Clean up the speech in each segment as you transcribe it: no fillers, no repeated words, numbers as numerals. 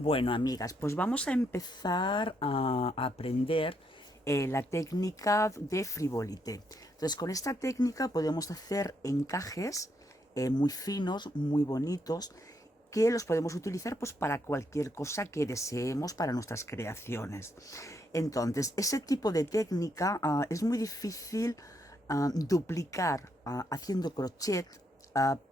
Bueno, amigas, pues vamos a empezar a aprender la técnica de frivolité. Entonces, con esta técnica podemos hacer encajes muy finos, muy bonitos, que los podemos utilizar pues para cualquier cosa que deseemos para nuestras creaciones. Entonces, ese tipo de técnica es muy difícil duplicar haciendo crochet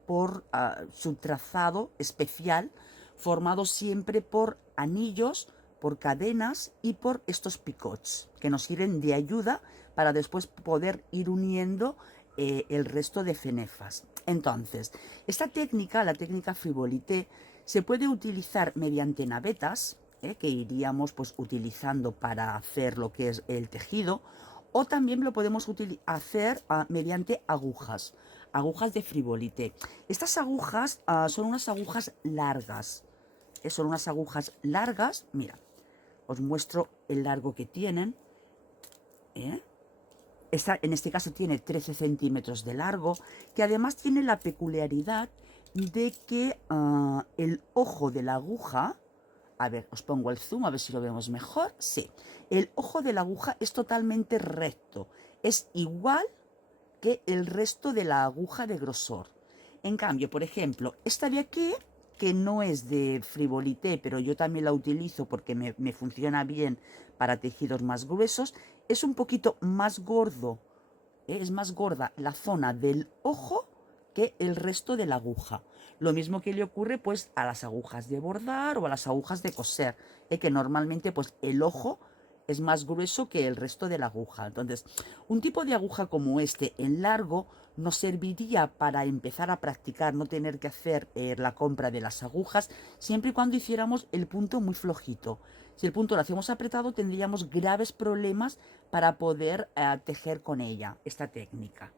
por su trazado especial, formado siempre por anillos, por cadenas y por estos picots, que nos sirven de ayuda para después poder ir uniendo el resto de fenefas. Entonces, esta técnica, la técnica frivolité, se puede utilizar mediante navetas, que iríamos pues utilizando para hacer lo que es el tejido, o también lo podemos hacer mediante agujas, agujas de frivolité. Estas agujas son unas agujas largas, son unas agujas largas, mira, os muestro el largo que tienen, ¿eh? Esta, en este caso tiene 13 centímetros de largo, que además tiene la peculiaridad de que el ojo de la aguja, a ver, os pongo el zoom a ver si lo vemos mejor, sí, el ojo de la aguja es totalmente recto, es igual que el resto de la aguja de grosor. En cambio, por ejemplo, esta de aquí, que no es de frivolité, pero yo también la utilizo porque me funciona bien para tejidos más gruesos, es un poquito más gordo, es más gorda la zona del ojo que el resto de la aguja. Lo mismo que le ocurre pues a las agujas de bordar o a las agujas de coser, que normalmente pues el ojo es más grueso que el resto de la aguja. Entonces, un tipo de aguja como este en largo nos serviría para empezar a practicar, no tener que hacer la compra de las agujas, siempre y cuando hiciéramos el punto muy flojito. Si el punto lo hacemos apretado, tendríamos graves problemas para poder tejer con ella esta técnica.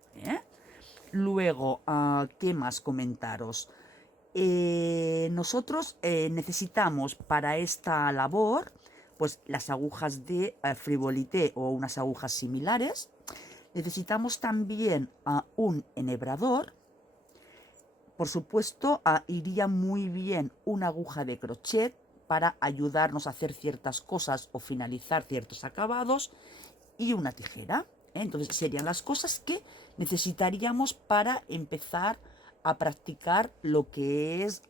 Luego, ¿qué más comentaros? Nosotros necesitamos para esta labor pues las agujas de frivolité o unas agujas similares. Necesitamos también un enhebrador. Por supuesto, iría muy bien una aguja de crochet para ayudarnos a hacer ciertas cosas o finalizar ciertos acabados, y una tijera. Entonces serían las cosas que necesitaríamos para empezar a practicar lo que es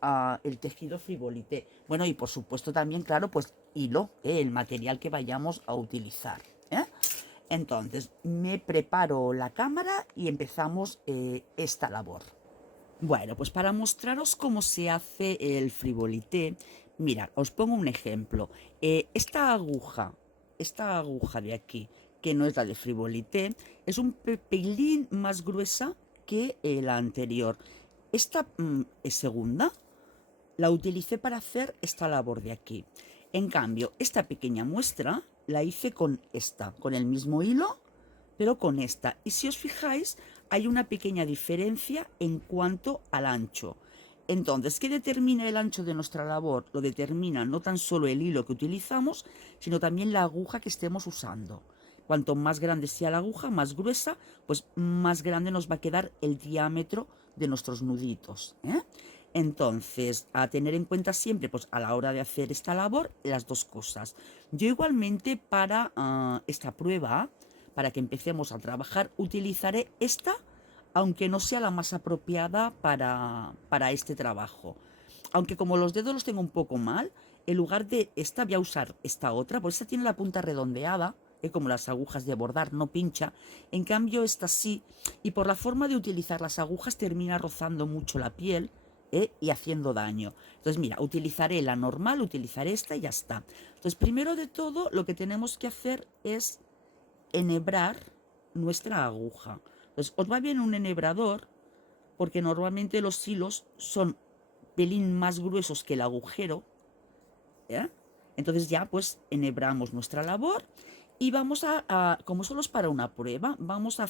el tejido frivolité. Bueno, y por supuesto también, claro, pues hilo, el material que vayamos a utilizar. Entonces, me preparo la cámara y empezamos esta labor. Bueno, pues para mostraros cómo se hace el frivolité, mirad, os pongo un ejemplo. Esta aguja de aquí, que no es la de frivolité, es un pelín más gruesa que la anterior. Esta es segunda, la utilicé para hacer esta labor de aquí. En cambio, esta pequeña muestra la hice con esta, con el mismo hilo, pero con esta. Y si os fijáis, hay una pequeña diferencia en cuanto al ancho. Entonces, ¿qué determina el ancho de nuestra labor? Lo determina no tan solo el hilo que utilizamos, sino también la aguja que estemos usando. Cuanto más grande sea la aguja, más gruesa, pues más grande nos va a quedar el diámetro de nuestros nuditos. Entonces, a tener en cuenta siempre, pues a la hora de hacer esta labor, las dos cosas. Yo igualmente para esta prueba, para que empecemos a trabajar, utilizaré esta, aunque no sea la más apropiada para este trabajo. Aunque como los dedos los tengo un poco mal, en lugar de esta voy a usar esta otra, porque esta tiene la punta redondeada, como las agujas de bordar, no pincha. En cambio esta sí, y por la forma de utilizar las agujas termina rozando mucho la piel, y haciendo daño. Entonces mira, utilizaré la normal, utilizaré esta y ya está. Entonces primero de todo lo que tenemos que hacer es enhebrar nuestra aguja. Entonces os va bien un enhebrador, porque normalmente los hilos son pelín más gruesos que el agujero. Entonces ya pues enhebramos nuestra labor y vamos como solo es para una prueba, vamos a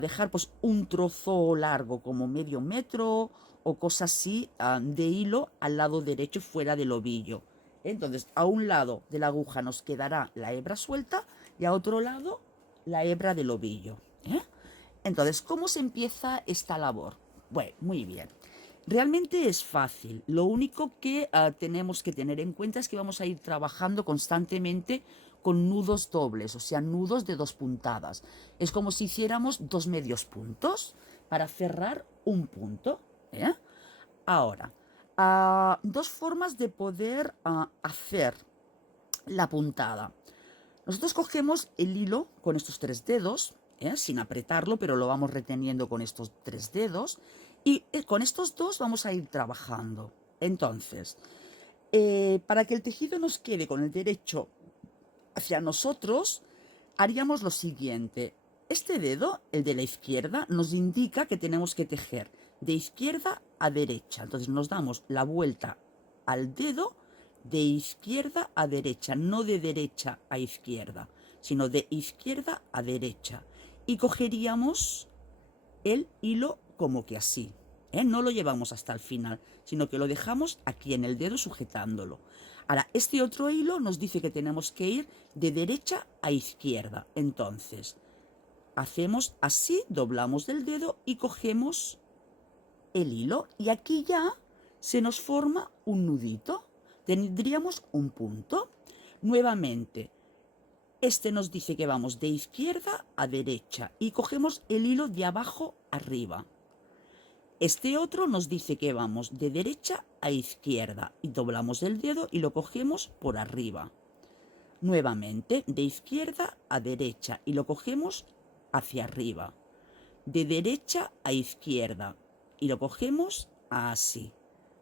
dejar pues un trozo largo como medio metro o cosas así de hilo al lado derecho fuera del ovillo. Entonces a un lado de la aguja nos quedará la hebra suelta y a otro lado la hebra del ovillo. Entonces, ¿cómo se empieza esta labor? Bueno, muy bien. Realmente es fácil. Lo único que tenemos que tener en cuenta es que vamos a ir trabajando constantemente con nudos dobles, o sea, nudos de 2 puntadas. Es como si hiciéramos 2 medios puntos para cerrar un punto. ¿Eh? Ahora, 2 formas de poder hacer la puntada. Nosotros cogemos el hilo con estos 3 dedos, sin apretarlo, pero lo vamos reteniendo con estos 3 dedos, y con estos dos vamos a ir trabajando. Entonces, para que el tejido nos quede con el derecho hacia nosotros, haríamos lo siguiente. Este dedo, el de la izquierda, nos indica que tenemos que tejer de izquierda a derecha. Entonces nos damos la vuelta al dedo de izquierda a derecha, no de derecha a izquierda, sino de izquierda a derecha. Y cogeríamos el hilo como que así. No lo llevamos hasta el final, sino que lo dejamos aquí en el dedo sujetándolo. Ahora, este otro hilo nos dice que tenemos que ir de derecha a izquierda. Entonces, hacemos así, doblamos el dedo y cogemos el hilo. Y aquí ya se nos forma un nudito. Tendríamos un punto. Nuevamente, este nos dice que vamos de izquierda a derecha y cogemos el hilo de abajo arriba. Este otro nos dice que vamos de derecha a izquierda y doblamos el dedo y lo cogemos por arriba. Nuevamente, de izquierda a derecha y lo cogemos hacia arriba. De derecha a izquierda y lo cogemos así.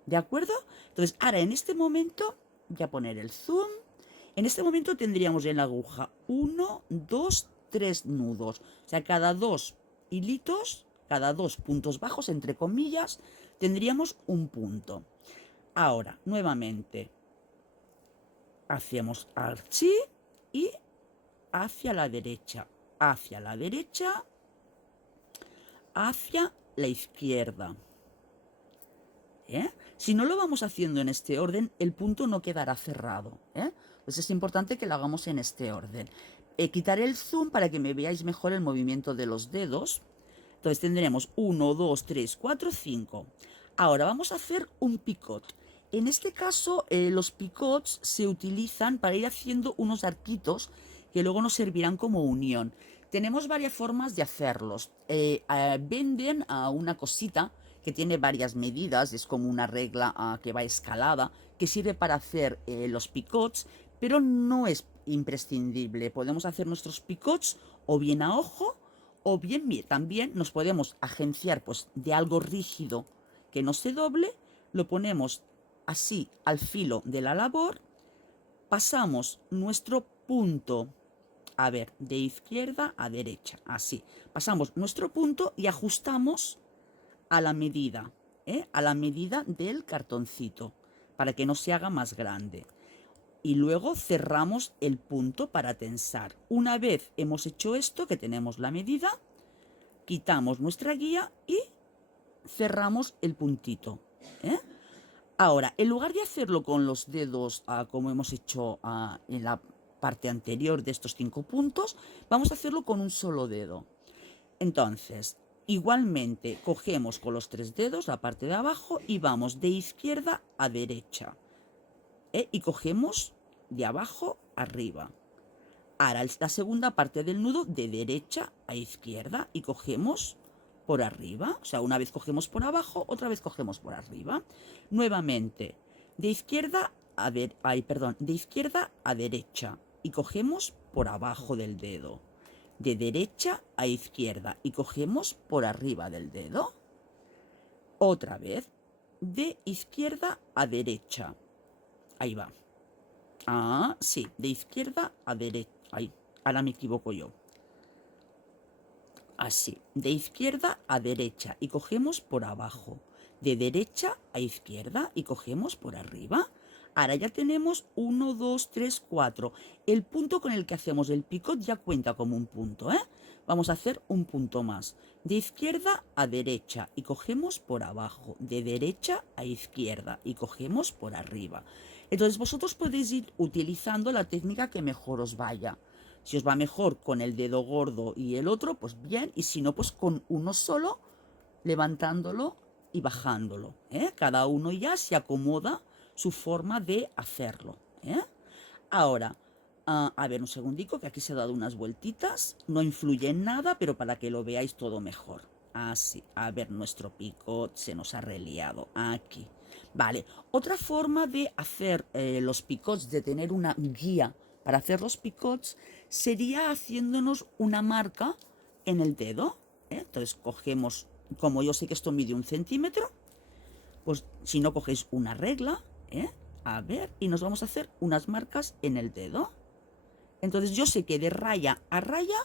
¿De acuerdo? Entonces, ahora en este momento, voy a poner el zoom. En este momento tendríamos en la aguja 1, 2, 3 nudos. O sea, cada 2 hilitos, cada 2 puntos bajos, entre comillas, tendríamos un punto. Ahora, nuevamente, hacemos así y hacia la derecha, hacia la derecha, hacia la izquierda. Si no lo vamos haciendo en este orden, el punto no quedará cerrado. Pues es importante que lo hagamos en este orden. Quitaré el zoom para que me veáis mejor el movimiento de los dedos. Entonces tendremos 1, 2, 3, 4, 5. Ahora vamos a hacer un picot. En este caso, los picots se utilizan para ir haciendo unos arquitos que luego nos servirán como unión. Tenemos varias formas de hacerlos. Venden una cosita que tiene varias medidas, es como una regla que va escalada, que sirve para hacer los picots, pero no es imprescindible. Podemos hacer nuestros picots o bien a ojo, o bien también nos podemos agenciar pues, de algo rígido que no se doble, lo ponemos así al filo de la labor, pasamos nuestro punto, a ver, de izquierda a derecha, así. Pasamos nuestro punto y ajustamos a la medida del cartoncito, para que no se haga más grande. Y luego cerramos el punto para tensar. Una vez hemos hecho esto, que tenemos la medida, quitamos nuestra guía y cerramos el puntito. Ahora, en lugar de hacerlo con los dedos como hemos hecho en la parte anterior de estos 5 puntos, vamos a hacerlo con un solo dedo. Entonces, igualmente cogemos con los 3 dedos la parte de abajo y vamos de izquierda a derecha. Y cogemos de abajo arriba. Ahora la segunda parte del nudo de derecha a izquierda y cogemos por arriba. O sea, una vez cogemos por abajo, otra vez cogemos por arriba. Nuevamente, de izquierda a de izquierda a derecha y cogemos por abajo del dedo. De derecha a izquierda y cogemos por arriba del dedo. Otra vez, de izquierda a derecha. Ahí va. Sí, de izquierda a derecha. Ahí, ahora me equivoco yo. Así, de izquierda a derecha y cogemos por abajo. De derecha a izquierda y cogemos por arriba. Ahora ya tenemos 1, 2, 3, 4. El punto con el que hacemos el picot ya cuenta como un punto, Vamos a hacer un punto más. De izquierda a derecha y cogemos por abajo. De derecha a izquierda y cogemos por arriba. Entonces vosotros podéis ir utilizando la técnica que mejor os vaya. Si os va mejor con el dedo gordo y el otro, pues bien. Y si no, pues con uno solo, levantándolo y bajándolo, ¿eh? Cada uno ya se acomoda su forma de hacerlo, ¿eh? Ahora, a ver un segundico, que aquí se ha dado unas vueltitas, no influye en nada, pero para que lo veáis todo mejor. Así, a ver, nuestro picot se nos ha reliado aquí. Vale, otra forma de hacer los picots, de tener una guía para hacer los picots, sería haciéndonos una marca en el dedo, ¿eh? Entonces cogemos, como yo sé que esto mide 1 centímetro, pues si no cogéis una regla, ¿eh? A ver, y nos vamos a hacer unas marcas en el dedo. Entonces yo sé que de raya a raya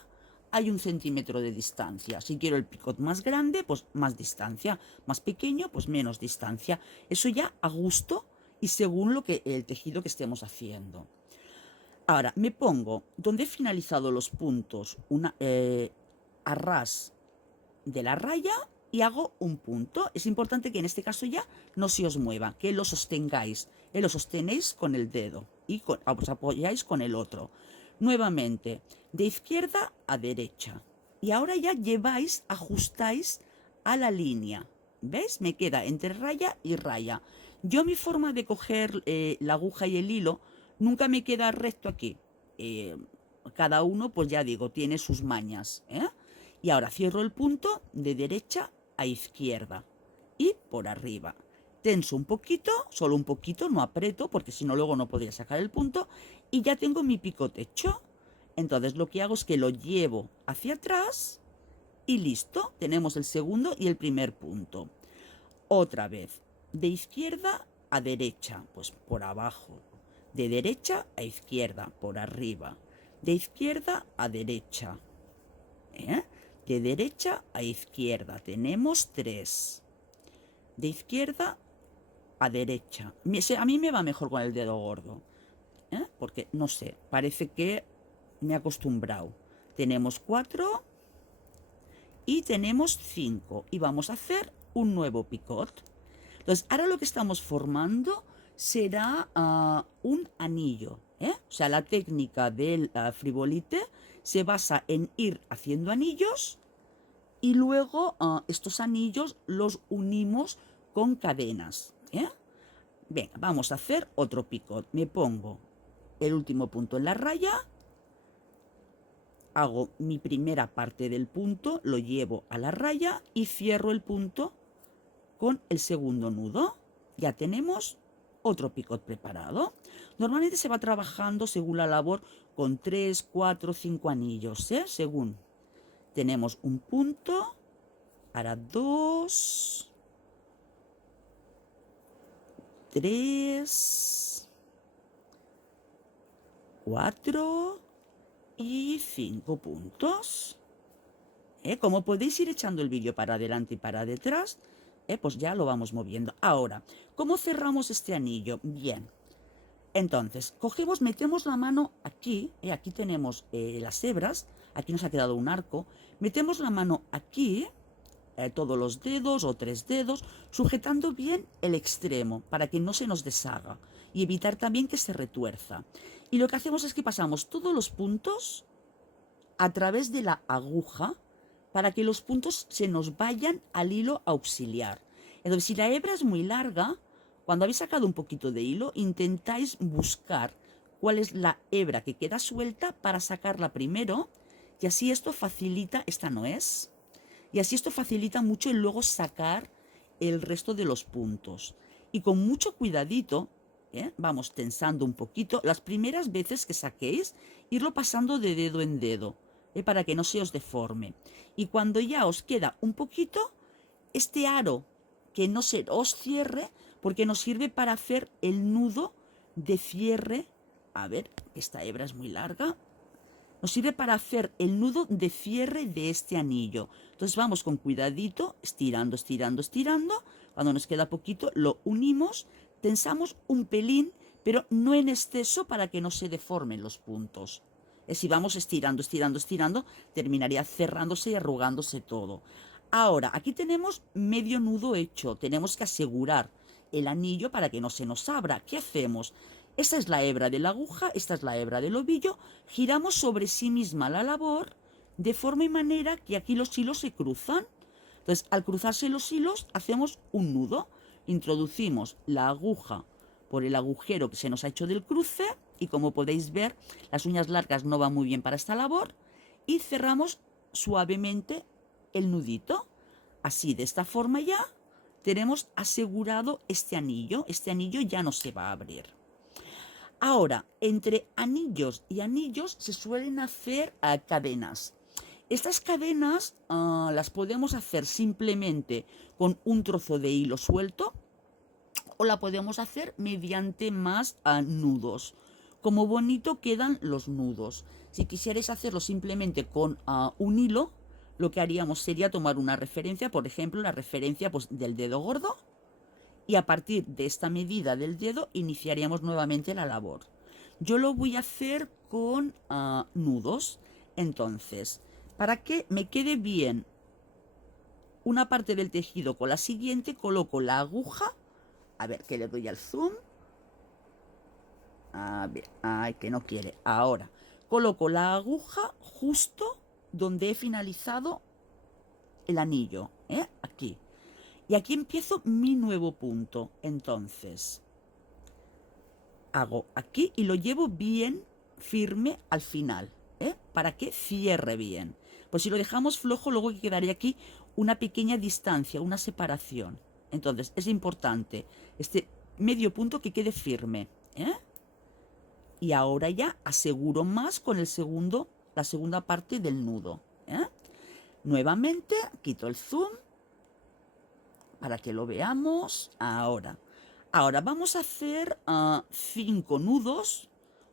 hay 1 centímetro de distancia. Si quiero el picot más grande, pues más distancia. Más pequeño, pues menos distancia. Eso ya a gusto y según lo que el tejido que estemos haciendo. Ahora, me pongo donde he finalizado los puntos a ras de la raya y hago un punto. Es importante que en este caso ya no se os mueva, que lo sostengáis, lo sostenéis con el dedo y os apoyáis con el otro. Nuevamente, de izquierda a derecha. Y ahora ya lleváis, ajustáis a la línea. ¿Veis? Me queda entre raya y raya. Yo mi forma de coger la aguja y el hilo nunca me queda recto aquí. Cada uno, pues ya digo, tiene sus mañas, ¿eh? Y ahora cierro el punto de derecha a izquierda y por arriba. Tenso un poquito, solo un poquito, no aprieto porque si no luego no podría sacar el punto y ya tengo mi picot hecho. Entonces lo que hago es que lo llevo hacia atrás y listo, tenemos el segundo y el primer punto. Otra vez, de izquierda a derecha, pues por abajo. De derecha a izquierda, por arriba. De izquierda a derecha. ¿Eh? De derecha a izquierda tenemos 3. De izquierda a derecha. A mí me va mejor con el dedo gordo, ¿eh? Porque, no sé, parece que me he acostumbrado. Tenemos 4 y tenemos 5. Y vamos a hacer un nuevo picot. Entonces, ahora lo que estamos formando será un anillo, ¿eh? O sea, la técnica del frivolite se basa en ir haciendo anillos y luego estos anillos los unimos con cadenas, ¿eh? Venga, vamos a hacer otro picot. Me pongo el último punto en la raya, hago mi primera parte del punto, lo llevo a la raya y cierro el punto con el segundo nudo. Ya tenemos otro picot preparado. Normalmente se va trabajando según la labor con 3, 4, 5 anillos, ¿eh? Según. Tenemos un punto, ahora 2, 3, 4 y 5 puntos. Como podéis ir echando el vídeo para adelante y para detrás, pues ya lo vamos moviendo. Ahora, ¿cómo cerramos este anillo? Bien. Entonces, cogemos, metemos la mano aquí, aquí tenemos las hebras, aquí nos ha quedado un arco, metemos la mano aquí, todos los dedos o 3 dedos, sujetando bien el extremo para que no se nos deshaga y evitar también que se retuerza. Y lo que hacemos es que pasamos todos los puntos a través de la aguja para que los puntos se nos vayan al hilo auxiliar. Entonces, si la hebra es muy larga, cuando habéis sacado un poquito de hilo, intentáis buscar cuál es la hebra que queda suelta para sacarla primero y así esto facilita, esta no es, y así esto facilita mucho el luego sacar el resto de los puntos. Y con mucho cuidadito, vamos tensando un poquito, las primeras veces que saquéis, irlo pasando de dedo en dedo, para que no se os deforme. Y cuando ya os queda un poquito, este aro que no se os cierre, porque nos sirve para hacer el nudo de cierre. A ver, esta hebra es muy larga. Nos sirve para hacer el nudo de cierre de este anillo. Entonces vamos con cuidadito, estirando, estirando, estirando. Cuando nos queda poquito, lo unimos, tensamos un pelín, pero no en exceso para que no se deformen los puntos. Si vamos estirando, estirando, estirando, terminaría cerrándose y arrugándose todo. Ahora, aquí tenemos medio nudo hecho. Tenemos que asegurar el anillo para que no se nos abra. ¿Qué hacemos? Esta es la hebra de la aguja, esta es la hebra del ovillo. Giramos sobre sí misma la labor de forma y manera que aquí los hilos se cruzan Entonces, al cruzarse los hilos, hacemos un nudo. Introducimos la aguja por el agujero que se nos ha hecho del cruce y, como podéis ver, las uñas largas no van muy bien para esta labor, y cerramos suavemente el nudito. Así, de esta forma ya tenemos asegurado este anillo. Este anillo ya no se va a abrir. Ahora, entre anillos y anillos se suelen hacer cadenas. Estas cadenas las podemos hacer simplemente con un trozo de hilo suelto, o la podemos hacer mediante más nudos. Como bonito quedan los nudos. Si quisierais hacerlo simplemente con un hilo, lo que haríamos sería tomar una referencia, por ejemplo, la referencia pues, del dedo gordo, y a partir de esta medida del dedo iniciaríamos nuevamente la labor. Yo lo voy a hacer con nudos. Entonces, para que me quede bien una parte del tejido con la siguiente, coloco la aguja. A ver, que le doy al zoom. A ver, ay, que no quiere. Ahora, coloco la aguja justo donde he finalizado el anillo, aquí. Y aquí empiezo mi nuevo punto. Entonces, hago aquí y lo llevo bien firme al final, para que cierre bien. Pues si lo dejamos flojo, luego quedaría aquí una pequeña distancia, una separación. Entonces, es importante este medio punto que quede firme, Y ahora ya aseguro más con el segundo, la segunda parte del nudo, Nuevamente, quito el zoom para que lo veamos. Ahora vamos a hacer 5 nudos,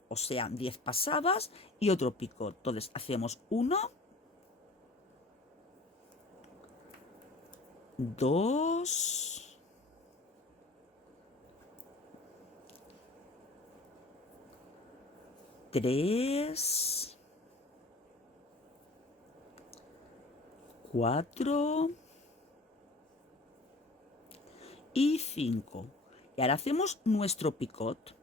o sea, 10 pasadas y otro picot. Entonces hacemos 1, 2, 3, 4 y 5. Y ahora hacemos nuestro picot,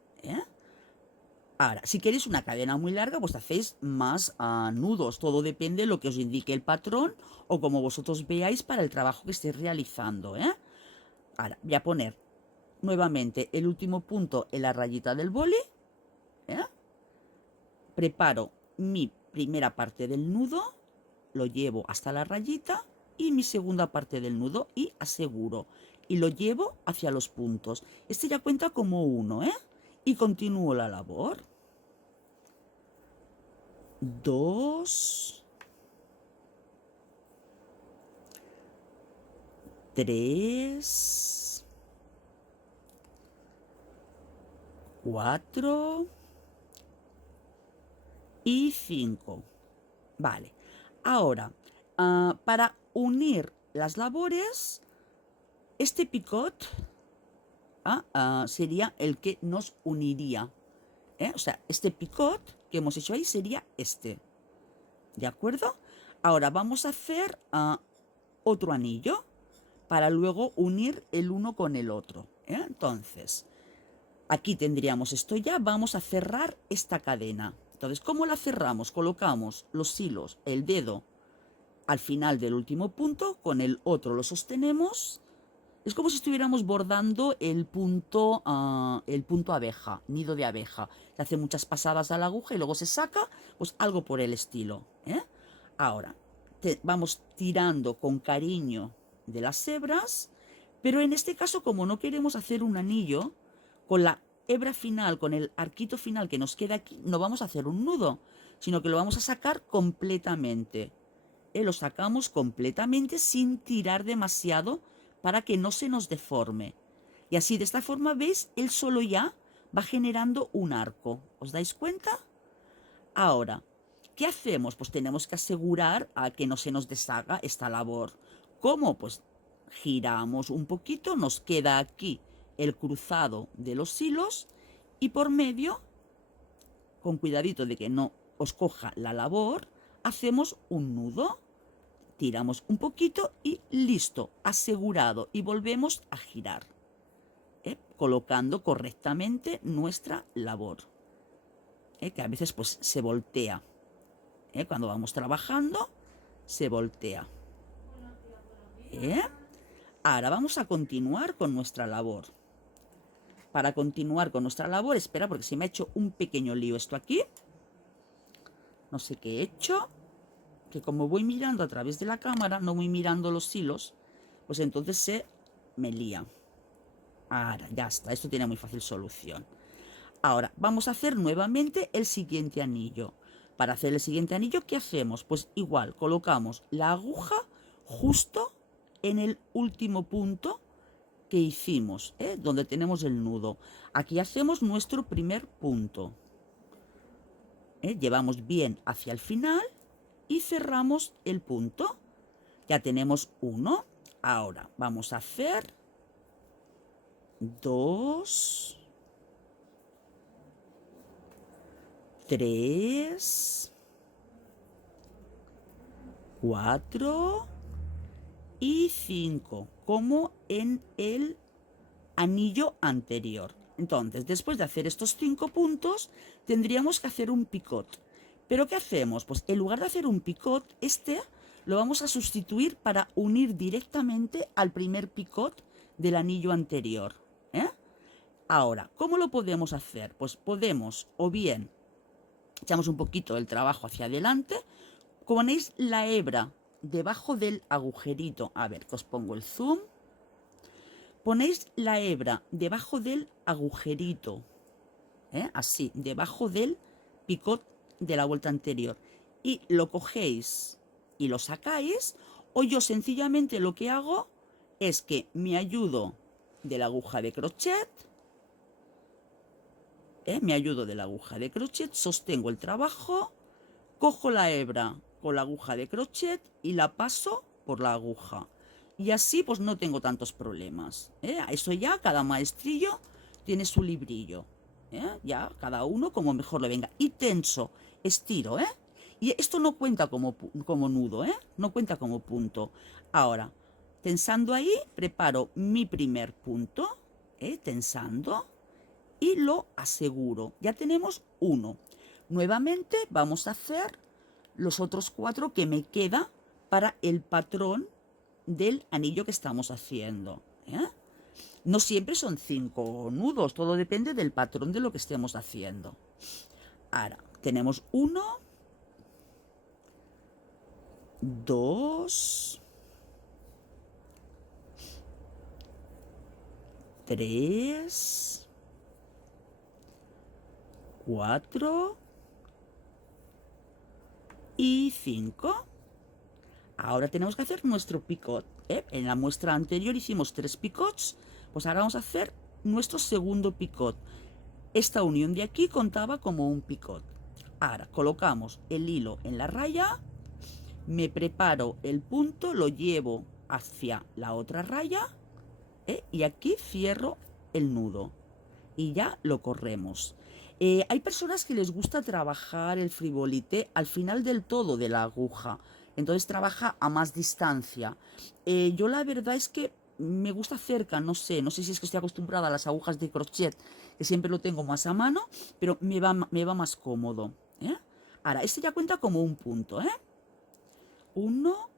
Ahora, si queréis una cadena muy larga, pues hacéis más nudos. Todo depende de lo que os indique el patrón o como vosotros veáis para el trabajo que estéis realizando, Ahora, voy a poner nuevamente el último punto en la rayita del boli, Preparo mi primera parte del nudo, lo llevo hasta la rayita y mi segunda parte del nudo y aseguro. Y lo llevo hacia los puntos. Este ya cuenta como uno, Y continúo la labor. 2, 3, 4 y 5. Vale. Ahora, para unir las labores, este picot sería el que nos uniría. O sea, este picot que hemos hecho ahí sería este. ¿De acuerdo? Ahora vamos a hacer otro anillo para luego unir el uno con el otro. Entonces, aquí tendríamos esto ya. Vamos a cerrar esta cadena. Entonces, ¿cómo la cerramos? Colocamos los hilos, el dedo al final del último punto, con el otro lo sostenemos. Es como si estuviéramos bordando el punto abeja, nido de abeja. Se hace muchas pasadas a la aguja y luego se saca, pues algo por el estilo. Ahora, vamos tirando con cariño de las hebras, pero en este caso, como no queremos hacer un anillo, con la hebra final, con el arquito final que nos queda aquí, no vamos a hacer un nudo, sino que lo vamos a sacar completamente. Lo sacamos completamente sin tirar demasiado para que no se nos deforme. Y así, de esta forma, ¿veis? Él solo ya va generando un arco. ¿Os dais cuenta? Ahora, ¿qué hacemos? Pues tenemos que asegurar a que no se nos deshaga esta labor. ¿Cómo? Pues giramos un poquito, nos queda aquí el cruzado de los hilos y por medio, con cuidadito de que no os coja la labor, hacemos un nudo. Tiramos un poquito y listo, asegurado. Y volvemos a girar, colocando correctamente nuestra labor, que a veces pues se voltea. Cuando vamos trabajando, se voltea. ¿Eh? Ahora vamos a continuar con nuestra labor. Para continuar con nuestra labor, espera, porque se me ha hecho un pequeño lío esto aquí. No sé qué he hecho, que como voy mirando a través de la cámara, no voy mirando los hilos, pues entonces se me lía. Ahora, ya está, esto tiene muy fácil solución. Ahora, vamos a hacer nuevamente el siguiente anillo. Para hacer el siguiente anillo, ¿qué hacemos? Pues igual, colocamos la aguja justo en el último punto que hicimos, donde tenemos el nudo. Aquí hacemos nuestro primer punto. Llevamos bien hacia el final y cerramos el punto. Ya tenemos uno. Ahora vamos a hacer 2, 3, 4 y 5, como en el anillo anterior. Entonces, después de hacer estos 5 puntos, tendríamos que hacer un picot. ¿Pero qué hacemos? Pues en lugar de hacer un picot, lo vamos a sustituir para unir directamente al primer picot del anillo anterior. Ahora, ¿cómo lo podemos hacer? Pues podemos, o bien, echamos un poquito el trabajo hacia adelante, ponéis la hebra debajo del agujerito. A ver, que os pongo el zoom. Ponéis la hebra debajo del agujerito, así, debajo del picot de la vuelta anterior. Y lo cogéis y lo sacáis, o yo sencillamente lo que hago es que me ayudo de la aguja de crochet, sostengo el trabajo, cojo la hebra con la aguja de crochet y la paso por la aguja. Y así pues no tengo tantos problemas. A eso ya cada maestrillo tiene su librillo. Ya cada uno como mejor le venga. Y tenso, estiro. Y esto no cuenta como nudo, no cuenta como punto. Ahora, tensando ahí, preparo mi primer punto, tensando, y lo aseguro. Ya tenemos uno. Nuevamente vamos a hacer los otros 4 que me queda para el patrón del anillo que estamos haciendo. No siempre son 5 nudos, todo depende del patrón de lo que estemos haciendo. Ahora, tenemos 1, 2, 3, 4 y 5. Ahora tenemos que hacer nuestro picot. En la muestra anterior hicimos 3 picots, pues ahora vamos a hacer nuestro segundo picot. Esta unión de aquí contaba como un picot. Ahora colocamos el hilo en la raya, me preparo el punto, lo llevo hacia la otra raya, y aquí cierro el nudo y ya lo corremos. Hay personas que les gusta trabajar el frivolité al final del todo de la aguja, entonces trabaja a más distancia. Yo la verdad es que me gusta cerca, no sé si es que estoy acostumbrada a las agujas de crochet, que siempre lo tengo más a mano, pero me va más cómodo. Ahora, este ya cuenta como un punto. 1,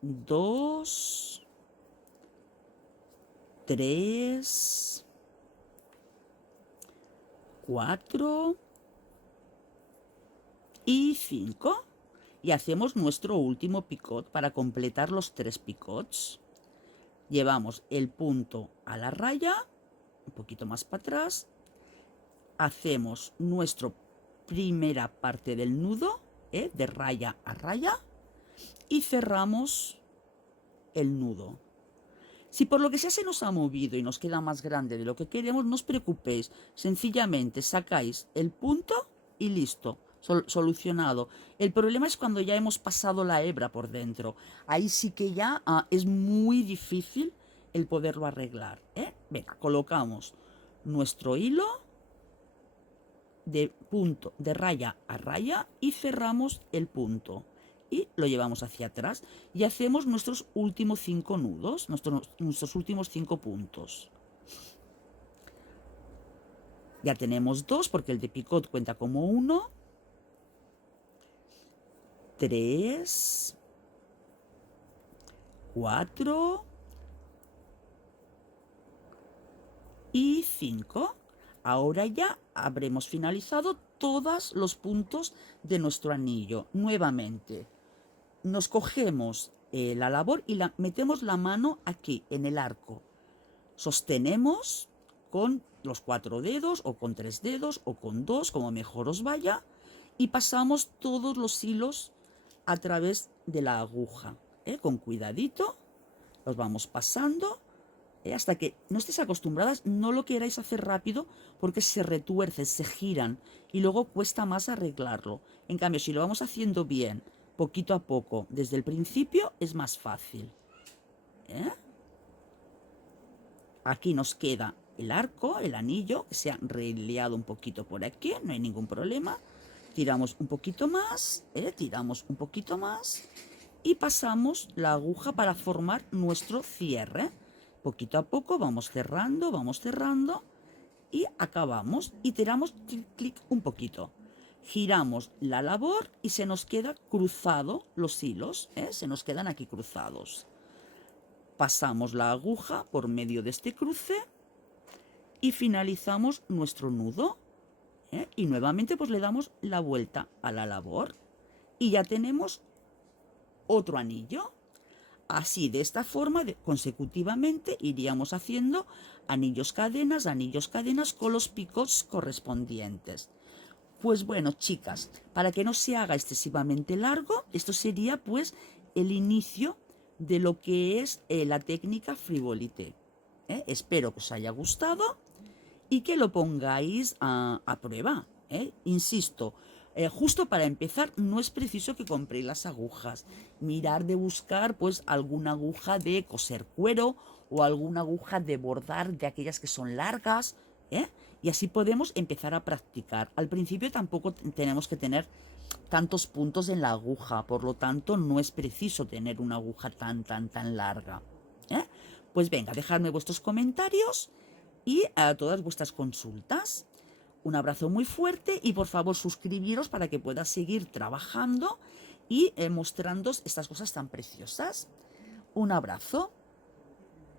2, 3, 4 y 5. Y hacemos nuestro último picot para completar los 3 picots. Llevamos el punto a la raya, un poquito más para atrás, hacemos nuestra primera parte del nudo, de raya a raya, y cerramos el nudo. Si por lo que sea se nos ha movido y nos queda más grande de lo que queremos, no os preocupéis, sencillamente sacáis el punto y listo, solucionado. El problema es cuando ya hemos pasado la hebra por dentro. Ahí sí que ya es muy difícil el poderlo arreglar. Venga, colocamos nuestro hilo de punto, de raya a raya, y cerramos el punto. Y lo llevamos hacia atrás y hacemos nuestros últimos 5 nudos, nuestros últimos 5 puntos. Ya tenemos 2 porque el de picot cuenta como 1, 3, 4 y 5. Ahora ya habremos finalizado todos los puntos de nuestro anillo. Nuevamente, nos cogemos la labor y metemos la mano aquí, en el arco. Sostenemos con los 4 dedos, o con 3 dedos, o con 2, como mejor os vaya, y pasamos todos los hilos a través de la aguja. Con cuidadito, los vamos pasando. Hasta que no estéis acostumbradas, no lo queráis hacer rápido porque se retuercen, se giran y luego cuesta más arreglarlo. En cambio, si lo vamos haciendo bien, poquito a poco, desde el principio, es más fácil. Aquí nos queda el arco, el anillo, que se ha reliado un poquito por aquí, no hay ningún problema. Tiramos un poquito más, tiramos un poquito más y pasamos la aguja para formar nuestro cierre. Poquito a poco vamos cerrando y acabamos y tiramos clic, clic un poquito. Giramos la labor y se nos queda cruzado los hilos, se nos quedan aquí cruzados. Pasamos la aguja por medio de este cruce y finalizamos nuestro nudo. Y nuevamente pues le damos la vuelta a la labor y ya tenemos otro anillo. Así, de esta forma, consecutivamente iríamos haciendo anillos cadenas con los picos correspondientes. Pues bueno, chicas, para que no se haga excesivamente largo, esto sería pues el inicio de lo que es la técnica frivolité. Espero que os haya gustado y que lo pongáis a prueba. Insisto, justo para empezar no es preciso que compréis las agujas. Mirar de buscar pues alguna aguja de coser cuero o alguna aguja de bordar de aquellas que son largas, y así podemos empezar a practicar. Al principio tampoco tenemos que tener tantos puntos en la aguja, por lo tanto no es preciso tener una aguja tan larga. Pues venga, dejadme vuestros comentarios y a todas vuestras consultas. Un abrazo muy fuerte y por favor suscribiros para que pueda seguir trabajando y mostrándoos estas cosas tan preciosas. Un abrazo.